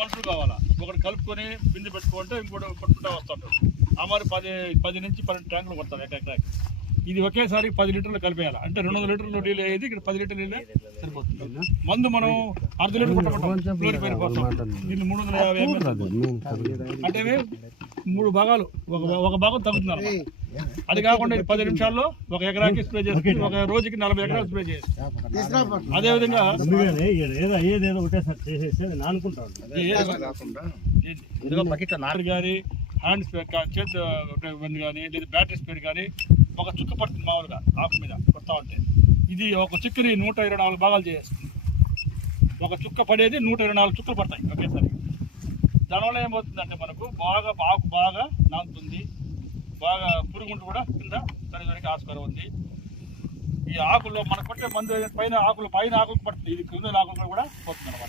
మనుషులు కావాలా? ఒకటి కలుపుకొని బిందె పెట్టుకుంటే ఇంకోటి కొట్టుకుంటా వస్తుంటాడు ఆ మరి పది పది నుంచి పన్నెండు ట్యాంకులు కొడతారు ఎక్కడ ట్యాంక్ ఇది ఒకేసారి పది లీటర్లు కలిపేయాలి? అంటే రెండు వందల లీటర్లు నీళ్ళు అయ్యేది ఇక్కడ పది లీటర్లు నీళ్ళే సరిపోతుంది. మందు మనం అర్ధ లీటర్ కొట్టమంటాం ఫ్లోరిఫైర్ కోసం దీన్ని మూడు వందల యాభై అంటే మూడు భాగాలు. ఒక ఒక భాగం తగ్గుతుంది అన్నమాట. అది కాకుండా పది నిమిషాల్లో ఒక ఎకరాకి స్ప్రే చేసి ఒక రోజుకి నలభై ఎకరాలు స్ప్రే చేసి అదే విధంగా అందుకనే ఈడ ఏదో అయ్యేదేదో ఒకటేసారి చేసేసి అది నానుకుంటాడు ఇదిగో బకెట్ నారు కానీ హ్యాండ్ స్ప్రే చేతి కానీ లేదా బ్యాటరీ స్ప్రే కానీ ఒక చుక్క పడుతుంది మామూలుగా ఆకు మీద కొడతా ఉంటే. ఇది ఒక చుక్కని నూట ఇరవై నాలుగు భాగాలు చేస్తుంది ఒక చుక్క పడేది నూట ఇరవై నాలుగు చుక్కలు పడతాయి ఒకేసారి. దానివల్ల ఏమవుతుందంటే మనకు బాగా ఆకు బాగా నానుతుంది బాగా పురుగుంటు కూడా కింద సరిగ్గా ఆస్కారం ఉంది. ఈ ఆకుల్లో మనకు కొట్టే మందు పైన ఆకులు పైన ఆకులు పడుతుంది ఇది కింద ఆకులు కూడా పోతుంది అనమాట